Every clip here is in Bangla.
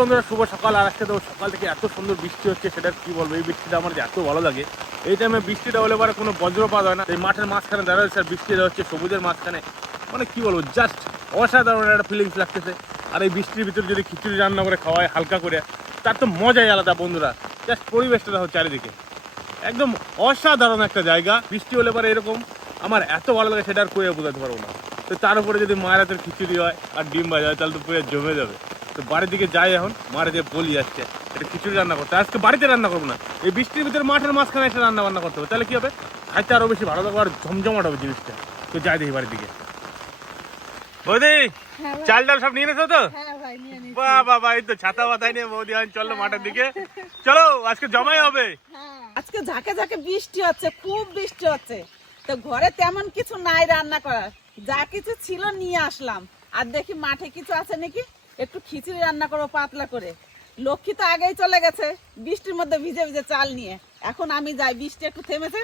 বন্ধুরা শুভ সকাল। আর আজকে তো সকাল থেকে এত সুন্দর বৃষ্টি হচ্ছে, সেটা কি বলবো। এই বৃষ্টিটা আমার যে এত ভালো লাগে। এই টাইমে বৃষ্টিটা হলে পরে কোনো বজ্রপাত হয় না। এই মাঠের মাঝখানে দাঁড়া হচ্ছে আর বৃষ্টিটা হচ্ছে সবুজের মাঝখানে, মানে কি বলবো, জাস্ট অসাধারণ একটা ফিলিংস লাগতেছে। আর এই বৃষ্টির ভিতরে যদি খিচুড়ি রান্না করে খাওয়ায় হালকা করে, তার তো মজাই আলাদা বন্ধুরা। জাস্ট পরিবেশটা দেখো চারিদিকে, একদম অসাধারণ একটা জায়গা। বৃষ্টি হলে পরে এরকম আমার এত ভালো লাগে, সেটা আর কয়ে বোঝাতে পারবো না। তো তার উপরে যদি মায়ের হাতের খিচুড়ি হয় আর ডিম ভাজা হয়, তাহলে তো পুরো জমে যাবে। তো বাড়ির দিকে যাই এখন, মারে যে বলি যাচ্ছে এটা খিচুড়ি রান্না করতে। আজকে বাড়িতে রান্না করবো না, এই বৃষ্টির ভিতরে মাঠের মাঝখানে এসে রান্না বান্না করতে হবে। তাহলে কি হবে, খাইতে আরো বেশি ভালো লাগবে আর জমজমাট হবে জিনিসটা। তো যাই দেখি বাড়ির দিকে। বৌদি, চাল ডাল সব নিয়ে নেছো তো? বাবা, এই তো ছাতা মাথায় নিয়ে বৌদি চললো মাঠের দিকে। চলো আজকে জমাই হবে। আজকে ঝাঁকে ঝাঁকে বৃষ্টি হচ্ছে, খুব বৃষ্টি হচ্ছে। তো ঘরে তেমন কিছু নাই রান্না করার, যা কিছু ছিল নিয়ে আসলাম। আর দেখি মাঠে কিছু আছে নাকি, একটু খিচুড়ি রান্না করবো পাতলা করে। লক্ষ্মী তো আগেই চলে গেছে বৃষ্টির মধ্যে ভিজে ভিজে চাল নিয়ে। এখন আমি যাই, বৃষ্টি একটু থেমেছে।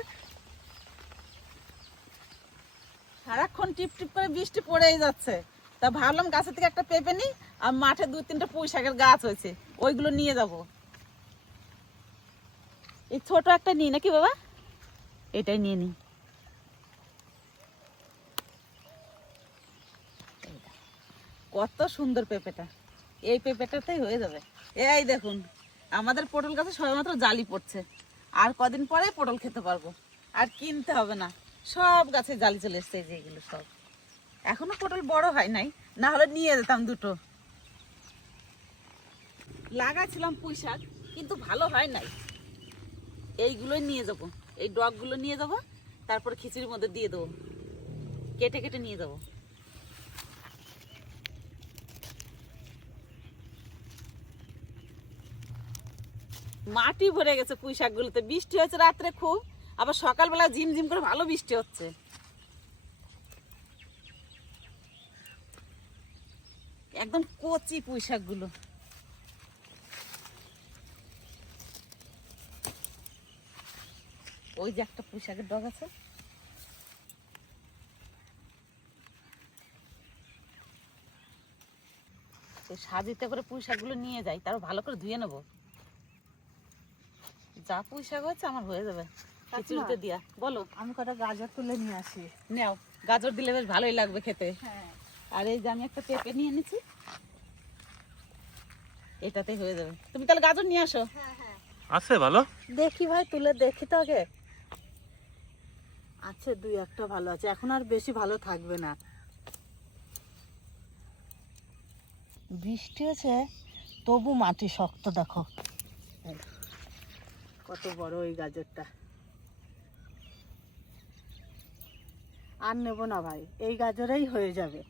সারাক্ষণ টিপ টিপ করে বৃষ্টি পড়েই যাচ্ছে। তা ভাবলাম গাছের থেকে একটা পেঁপে নিই, আর মাঠে 2-3টা পুঁই শাকের গাছ হয়েছে, ওইগুলো নিয়ে যাব। এই ছোট একটা নিই নাকি বাবা, এটাই নিয়ে নিই। কত সুন্দর পেঁপেটা, এই পেঁপেটাতেই হয়ে যাবে। এই দেখুন, আমাদের পটল গাছে সবেমাত্র জালি পড়ছে। আর কদিন পরে পটল খেতে পারবো, আর কিনতে হবে না। সব গাছে জালি চলে এসছে, এই যে এগুলো সব। এখনো পটল বড় হয় নাই, না হলে নিয়ে যেতাম দুটো। লাগাছিলাম পুঁই শাক, কিন্তু ভালো হয় নাই। এইগুলোই নিয়ে যাব, এই ডগগুলো নিয়ে যাব, তারপর খিচুড়ির মধ্যে দিয়ে দেবো। কেটে কেটে নিয়ে যাব। মাটি ভরে গেছে পুঁই শাকগুলোতে। বৃষ্টি হয়েছে রাত্রে খুব, আবার সকালবেলা ঝিমঝিম করে ভালো বৃষ্টি হচ্ছে। একদম কচি পুঁই শাকগুলো। ওই যে একটা পুঁই শাকের ডগ আছে, সাজিতে করে পুঁই শাকগুলো নিয়ে যাই, তারপর ভালো করে ধুয়ে নেবো। যা পুঁই শাক হচ্ছে আমার হয়ে যাবে খিচুড়িতে দিয়া। বলো, আমি কটা গাজর তুলে নিয়ে আসি। নেও, গাজর দিলে বেশ ভালোই লাগবে খেতে। আর এই যে আমি একটা পেঁপে নিয়ে নিচ্ছি, এটাতে হয়ে যাবে। তুমি তাহলে গাজর নিয়ে আসো। আছে ভালো, দেখি ভাই, তুলে দেখি তো আগে। আছে 2-1টা ভালো আছে, এখন আর বেশি ভালো থাকবে না। বৃষ্টি হয়েছে তবু মাটি শক্ত, দেখো কত বড় এই গাজরটা। আর নেব না ভাই, এই গাজরেই হয়ে যাবে।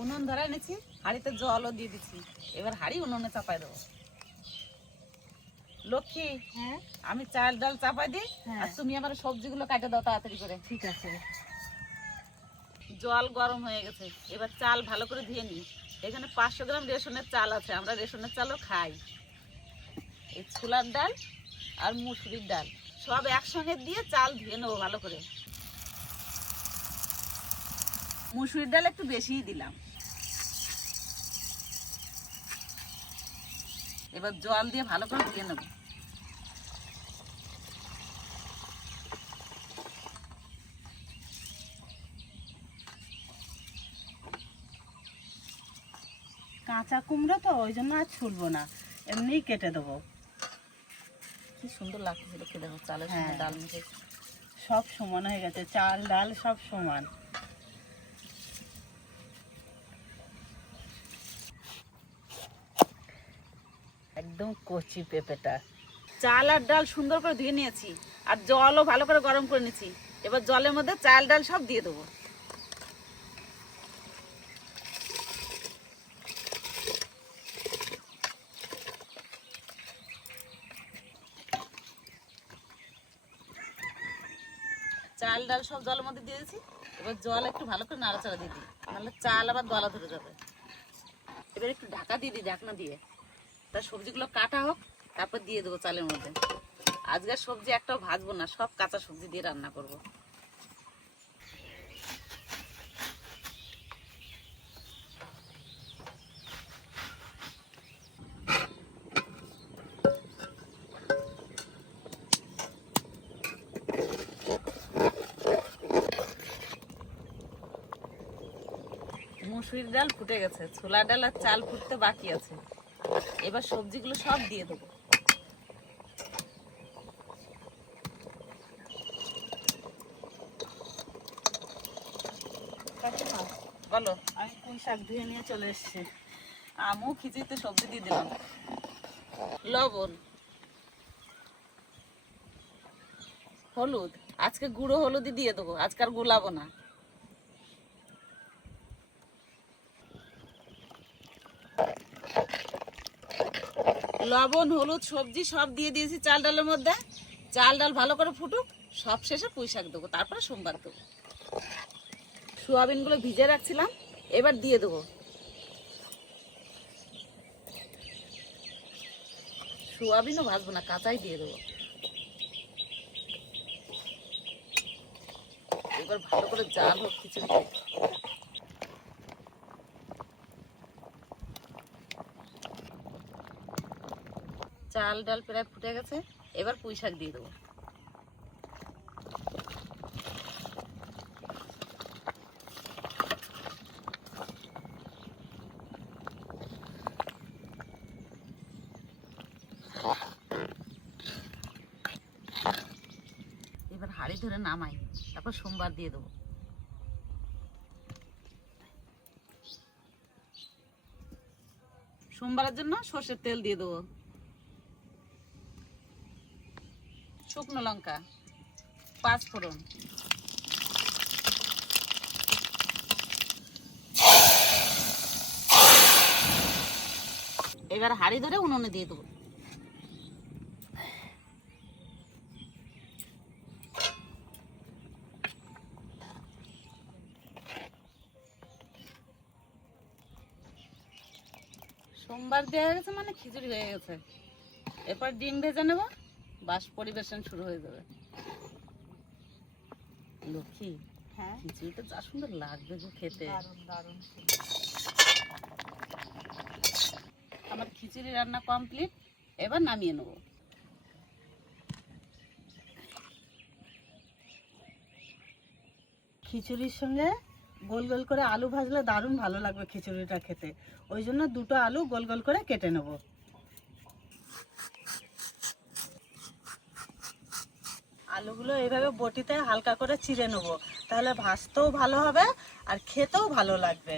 উনুন ধরে এনেছি, হাঁড়িতে জলও দিয়ে দিচ্ছি। এবার হাঁড়ি উনুনে চাপাই দেবো। লক্ষ্মী, আমি চাল ডাল চাপাই দিই, আর তুমি আমার সবজিগুলো কাটে দাও তাড়াতাড়ি করে। ঠিক আছে। জল গরম হয়ে গেছে, এবার চাল ভালো করে ধুয়ে নিই। এখানে 500 গ্রাম রেশনের চাল আছে, আমরা রেশনের চালও খাই। এই ছোলার ডাল আর মুসুরির ডাল সব একসঙ্গে দিয়ে চাল ধুয়ে নেবো ভালো করে। মুসুরির ডাল একটু বেশিই দিলাম। এবার জল দিয়ে ভালো করে ধুয়ে নেব। কাঁচা কুমড়ো তো, ওই জন্য আর ছুলবো না, এমনিই কেটে দেবো। কি সুন্দর লাগছে দেখে, দেখো চালের সঙ্গে ডাল মিশে সব সমান হয়ে গেছে, চাল ডাল সব সমান। একদম কচি পেঁপেটা। চাল আর ডাল সুন্দর করে ধুয়ে নিয়েছি, আর জলও ভালো করে গরম করে নিয়েছি। এবার জলের মধ্যে চাল ডাল সব দিয়ে দেবো। চাল ডাল সব জলের মধ্যে দিয়ে দিয়েছি। এবার জল একটু ভালো করে নাড়াচাড়া দিয়ে দিই, নাহলে চাল আবার দলা ধরে যাবে। এবার একটু ঢাকা দিয়ে দিই, ঢাকনা দিয়ে। তার সবজিগুলো কাটা হোক, তারপর দিয়ে দেবো চালের মধ্যে। আজকের সবজি একটাও ভাজবো না, সব কাঁচা সবজি দিয়ে রান্না করব। মুসুরির ডাল ফুটে গেছে, ছোলা ডাল আর চাল ফুটতে বাকি আছে। এবার সবজিগুলো সব দিয়ে দেবো। বলো। আমি পুঁই শাক ধুয়ে নিয়ে চলে এসেছি। আমও খিচুড়িতে সবজি দিয়ে দিলাম, লবণ, হলুদ। আজকে গুঁড়ো হলুদই দিয়ে দেবো, আজকে আর গুলাবো না। লবণ, হলুদ, সবজি সব দিয়ে দিয়েছি চাল ডালের মধ্যে। চাল ডাল ভালো করে ফুটুক, সব শেষে পুঁই শাক দেবো, তারপরে সোমবার দেবো। সোয়াবিনগুলো ভিজে রাখছিলাম, এবার দিয়ে দেবো। সোয়াবিনও ভাজবো না, কাঁচাই দিয়ে দেবো। এবার ভালো করে জাল হোক খিচুড়িতে। চাল ডাল প্রায় ফুটে গেছে, এবার পুঁই শাক দিয়ে দেবো। এবার হাঁড়ি ধরে নামাই, তারপর সোমবার দিয়ে দেবো। সোমবারের জন্য সর্ষের তেল দিয়ে দেবো, শুকনো লঙ্কা, 5 ফোড়ন, এবার হাঁড়ি ধরে উনুনে দিয়ে দেবো। সোমবার দেওয়া গেছে মানে খিচুড়ি হয়ে গেছে। এরপর ডিম ভেজে নেব, বাস পরিবেশন শুরু হয়ে যাবে। লক্ষ্মী, হ্যাঁ, খিচুড়িটা যা সুন্দর লাগবে গো খেতে। দারুণ দারুণ। আমার খিচুড়ি রান্না কমপ্লিট, এবার নামিয়ে নেব। খিচুড়ির সঙ্গে গোল গোল করে আলু ভাজলে দারুণ ভালো লাগবে খিচুড়িটা খেতে। ওই জন্য 2টো আলু গোল গোল করে কেটে নেব। আলুগুলো এইভাবে বটিতে হালকা করে চিড়ে নেব, তাহলে ভাজতেও ভালো হবে আর খেতেও ভালো লাগবে।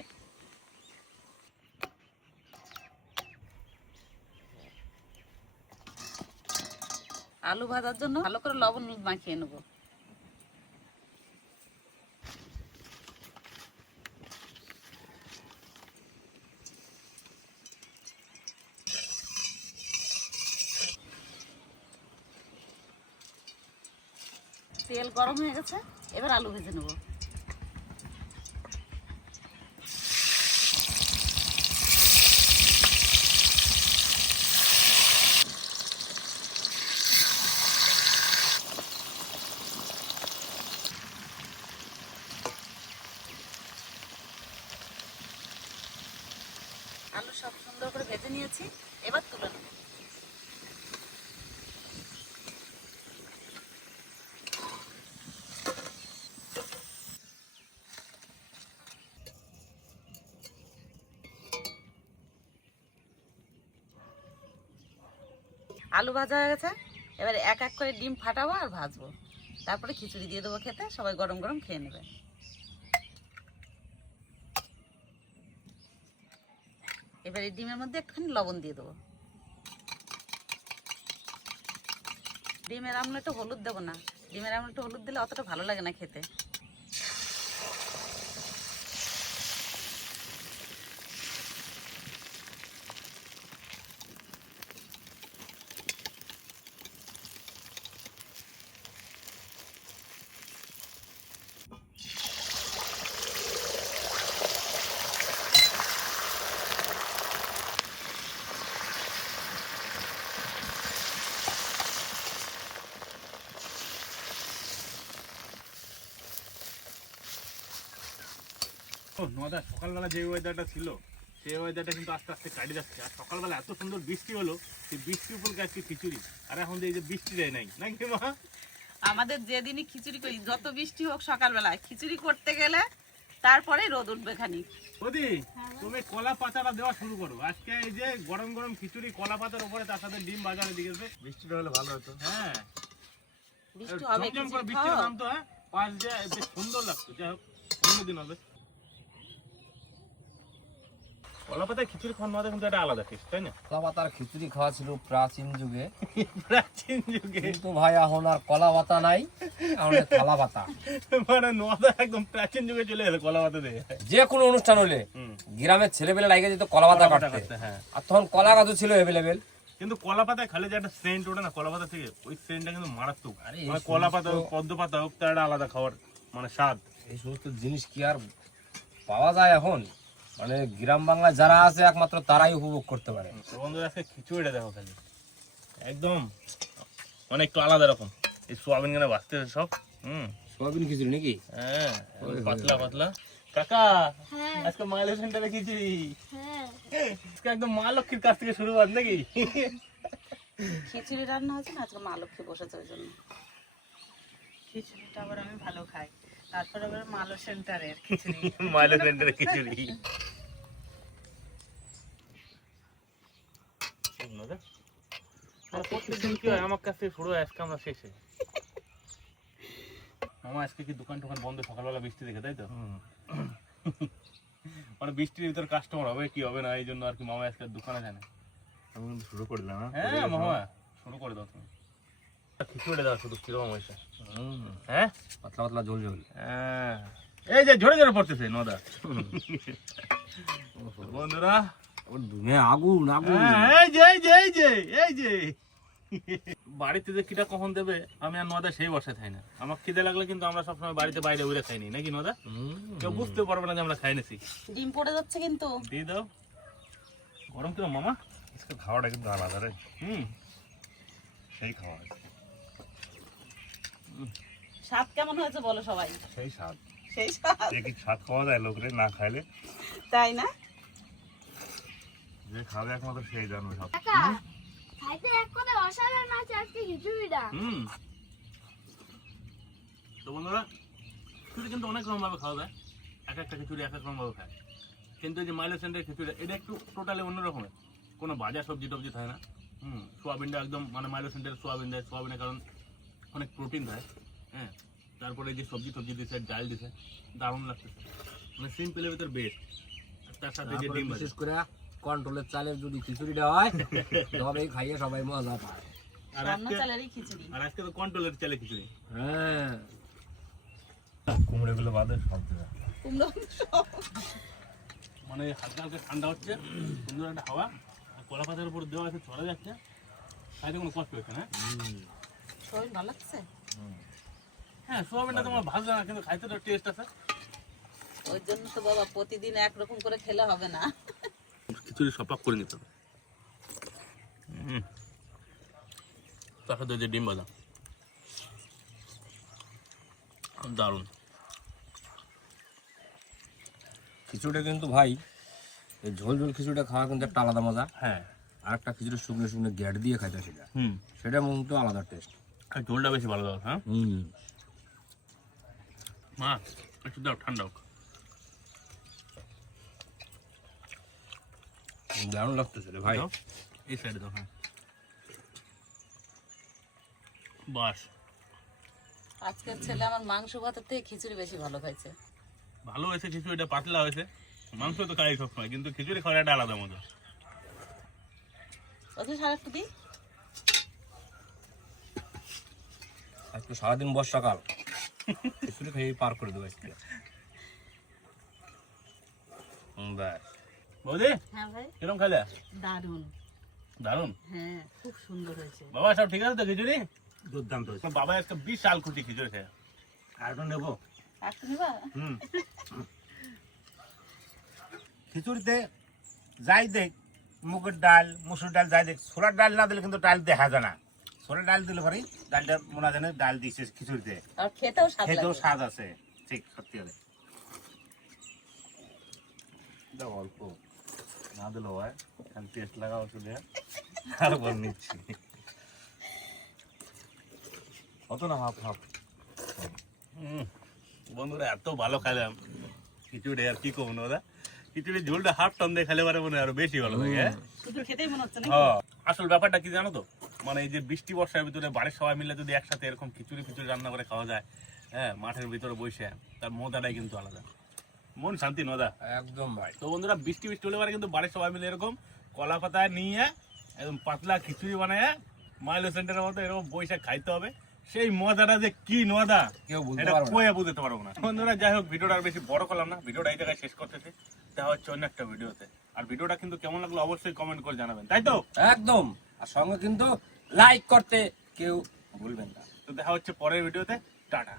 আলু ভাজার জন্য ভালো করে লবণ মাখিয়ে নেব। তেল গরম হয়ে গেছে, এবার আলু ভেজে নেব। আলু সব সুন্দর করে ভেজে নিয়েছি, এবার তুলে নেব। আলু ভাজা হয়ে গেছে, এবার এক এক করে ডিম ফাটাবো আর ভাজবো, তারপরে খিচুড়ি দিয়ে দেবো খেতে। সবাই গরম গরম খেয়ে নেবে। এবার এই ডিমের মধ্যে একটুখানি লবণ দিয়ে দেবো। ডিমের আমলেটে হলুদ দেবো না, ডিমের আমলেটে হলুদ দিলে অতটা ভালো লাগে না খেতে। নদা সকালবেলা যে ওয়েদারটা ছিল সেই ওয়েদারটা কিন্তু আস্তে আস্তে কাটে যাচ্ছে। আর সকালবেলা এত সুন্দর বৃষ্টি হলো, সেই বৃষ্টির উপর আজকে খিচুড়ি। আর এখন এই যে বৃষ্টিটাই নাই নাকি মা? আমাদের যেদিনই খিচুড়ি করি, যত বৃষ্টি হোক সকালবেলায় খিচুড়ি করতে গেলে তারপরে রোদ উঠবে খানি। বৌদি তুমি কলা পাতাটা দেওয়া শুরু করো আজকে। এই যে গরম গরম খিচুড়ি কলা পাতার উপরে, তার সাথে ডিম বাজারে দিকে বৃষ্টিটা হলে ভালো হতো। হ্যাঁ বৃষ্টি হবে, ঝমঝম করে খিচুড়ি বৃষ্টির খাও। নামতো, হ্যাঁ পাঁচ দিয়ে বেশ সুন্দর লাগতো। যাই হোক অন্যদিন হবে। কলা পাতায় খিচুড়ি খাওয়ার মধ্যে কিন্তু একটা আলাদা টেস্ট, তাই না? কলা পাতার খিচুড়ি খাওয়া ছিল প্রাচীন যুগে, প্রাচীন যুগে। কিন্তু ভাই এখন আর কলা পাতা নাই, এখন থালা পাতা। মানে নদা একদম প্রাচীন যুগে চলে গেছে কলা পাতা দিয়ে। যে কোনো অনুষ্ঠান হলে গ্রামের ছেলেবেলা লাগে যেত কলা পাতা কাটতে। হ্যাঁ, আর তখন কলা গাছও ছিল অ্যাভেলেবেল। কিন্তু কলা পাতায় খালি যে একটা সেন্ট ওঠে না কলা পাতা থেকে, ওই সেন্টটা কিন্তু মারাত্মক। আরে মানে কলা পাতা হোক পদ্ম পাতা হোক, তার একটা আলাদা খাওয়ার মানে স্বাদ। এই সমস্ত জিনিস কি আর পাওয়া যায় এখন? মানে গ্রাম বাংলায় যারা আছে একমাত্র তারাই উপভোগ করতে পারে। তো বন্ধুরা আজকে খিচুড়িটা দেখো খালি, একদম মানে একটু আলাদা রকম। এই সোয়াবিন গানে বাঁচতেছে সব। সোয়াবিন খিচুড়ি নাকি? হ্যাঁ পাতলা পাতলা। কাকা আজকে মাইলের সেন্টারে খিচুড়ি। আজকে একদম মা লক্ষ্মীর কাছ থেকে শুরু কর নাকি? খিচুড়ি রান্না হচ্ছে না আজকে, মা লক্ষ্মী বসেছে ওই জন্য। খিচুড়িটা আবার আমি ভালো খাই, তারপরে আবার মালো সেন্টারের খিচুড়ি। মাইলের সেন্টারে খিচুড়ি। প্রত্যেকদিন কি হয় আমার কাছ থেকে শুরু হয়, আজকে আমরা শেষে। মামা আজকে কি দোকান টোকান বন্ধ সকালবেলা বৃষ্টি দেখে, তাই তো? মানে বৃষ্টির ভিতর কাস্টমার হবে কি হবে না, এই জন্য আর কি মামা আজকে দোকানে জানে। আমি কিন্তু শুরু করে দিলাম। হ্যাঁ মামা শুরু করে দাও তুমি। খিচুড়ি দাও শুধু কিরকম হয়েছে? হ্যাঁ পাতলা পাতলা ঝোল ঝোল। হ্যাঁ এই যে ঝরে ঝরে পড়তেছে নদা। বন্ধুরা আগুন আগুন। এই যে এই যে এই যে এই যে বাড়িতে যে কিটা কখন দেবে আমি আর নদা সেই বসে খাই না। আমার খিদে লাগলে কিন্তু আমরা সবসময় বাড়িতে বাইরে উড়ে খাইনি নাকি নদা? কেউ বুঝতে পারবে না যে আমরা খাই নিছি। ডিম পড়ে যাচ্ছে কিন্তু। দিয়ে দাও। গরম কিরম মামা? আজকে খাওয়াটা কিন্তু আলাদা রে, হুম সেই খাওয়া আছে। স্বাদ কেমন হয়েছে বলো সবাই? সেই স্বাদ। সেই স্বাদ, যে কি স্বাদ খাওয়া যায় লোকরে না খাইলে, তাই না? যে খাবে একমাত্র সেই জানবে সব। খাইতে এক কথা অসাধারণ আছে আজকে খিচুড়িটা। হুম। তো বন্ধুরা খিচুড়ি কিন্তু অনেক রকম ভাবে খাওয়া যায়, এক একটা খিচুড়ি এক এক রকম ভাবে খায়। কিন্তু এই যে মাইলের সেন্টারের খিচুড়ি এটা একটু টোটালি অন্য রকমের, কোনো ভাজা সবজি টবজি থাকে না। সোয়াবিনটা একদম মানে মাইলের সেন্টারে সোয়াবিন দেয়, সোয়াবিনের কারণ অনেক প্রোটিন দেয়। হ্যাঁ তারপরে যে সবজি টবজি দিছে, ডাল দিছে, দারুণ লাগতেছে। মানে সিম্পলের ভিতর বেস্ট। তার সাথে যে ডিম বিশেষ করে কন্ট্রোলের চালের যদি খিচুড়িটা হয় তবেই খাইয়ে সবাই মজা পায়। আর স্বর্ণ আজকে চালেরই খিচুড়ি। আর আজকে তো কন্ট্রোলের চালে খিচুড়ি। হ্যাঁ কুমড়ে গুলো বাদে সব দেবে। কুমড়ো সব। মানে হালকা হালকা ঠান্ডা হচ্ছে, সুন্দর একটা হাওয়া, আর কলা পাতার উপর দেওয়া আছে, ছড়া যাচ্ছে, খাইতে কোনো কষ্ট হচ্ছে না। সবাই ভালো লাগছে। হ্যাঁ সোয়াবিনটা তোমার ভাজা না, কিন্তু খাইতে তো টেস্ট আছে। ওই জন্য তো বাবা প্রতিদিন একরকম করে খেলে হবে না। খিচুড়ি সপাক করে নিতে হবে। তার সাথে যে ডিম ভাজা দারুণ। খিচুড়িটা কিন্তু ভাই এই ঝোল ঝোল খিচুড়িটা খাওয়া কিন্তু একটা আলাদা মজা। হ্যাঁ আর একটা খিচুড়ি শুকনো শুকনো গ্যাট দিয়ে খাইতে সেটা কিন্তু আলাদা টেস্ট। আর ঝোলটা বেশি ভালো দাও। হ্যাঁ মা একটু দাও, ঠান্ডা হোক। দারুণ লাগতেছে রে ভাই। দাও, এই সাইডে দাও। হ্যাঁ বাস আজকের ছেলে আমার মাংস ভাতের থেকে খিচুড়ি বেশি ভালো খাইছে। ভালো হয়েছে, খিচুড়িটা পাতলা হয়েছে। মাংস তো খাই সবসময়, কিন্তু খিচুড়ি খাওয়ার একটা আলাদা মজা। ওদের সারা একটু দিই। আজকে সারাদিন বর্ষাকাল, খিচুড়ি খেয়ে পার করে দেবো আজকে। ব্যাস বৌদি হ্যাঁ ভাই, কিরম খাইলে? দারুণ। দারুণ। হ্যাঁ খুব সুন্দর হয়েছে। বাবা সব ঠিক আছে তো খিচুড়ি? দুর্দান্ত হয়েছে। বাবা আজকে বিশাল খুশি খিচুড়ি খেয়ে। আর নেবো একটু নিবা? খিচুড়িতে যাই দেখ, মুগের ডাল, মুসুর ডাল যাই দেখ, ছোলার ডাল না দিলে কিন্তু ডাল দেখা যায় না। ছোলার ডাল দিলে পরে ডালটা মনে জানে ডাল দিচ্ছে খিচুড়িতে, আর খেতেও স্বাদ খেতেও লাগে। স্বাদ আছে। ঠিক সত্যি হবে। অল্প না দিলেও হয়, খালি টেস্ট লাগাও শুধু। আর বল নিচ্ছি অত না, হাফ হাফ। বন্ধুরা এত ভালো খাইলাম, খিচুড়ি আর কি কম দাদা, খিচুড়ি ঝোলটা হাফ টন দিয়ে খেলে পারে মনে হয় আরো বেশি ভালো লাগে। হ্যাঁ শুধু খেতেই মনে হচ্ছে না। হ্যাঁ, আসল ব্যাপারটা কি জানো তো, মানে এই যে বৃষ্টি বর্ষার ভিতরে বাড়ির সবাই মিলে যদি একসাথে এরকম খিচুড়ি রান্না করে খাওয়া যায়, হ্যাঁ মাঠের ভিতরে বসে, তার মজাটাই কিন্তু আলাদা, মন শান্তি নদা। একদম ভাই। তো বন্ধুরা বৃষ্টি হলে পারে কিন্তু বাড়ির সবাই মিলে এরকম কলা পাতায় নিয়ে একদম পাতলা খিচুড়ি বানায় মাইলো সেন্টারের মতো এরকম বৈশা খাইতে হবে। সেই মজাটা যে কি নদা কেউ বলতে এটা পারবে না। কয়ে বুঝতে পারবো না। বন্ধুরা যাই হোক, ভিডিওটা আর বেশি বড় করলাম না, ভিডিওটা এই জায়গায় শেষ করতেছি। দেখা হচ্ছে অন্য একটা ভিডিওতে। আর ভিডিওটা কিন্তু কেমন লাগলো অবশ্যই কমেন্ট করে জানাবেন, তাই তো? একদম। আর সঙ্গে কিন্তু লাইক করতে কেউ ভুলবেন না। তো দেখা হচ্ছে পরের ভিডিওতে। টাটা।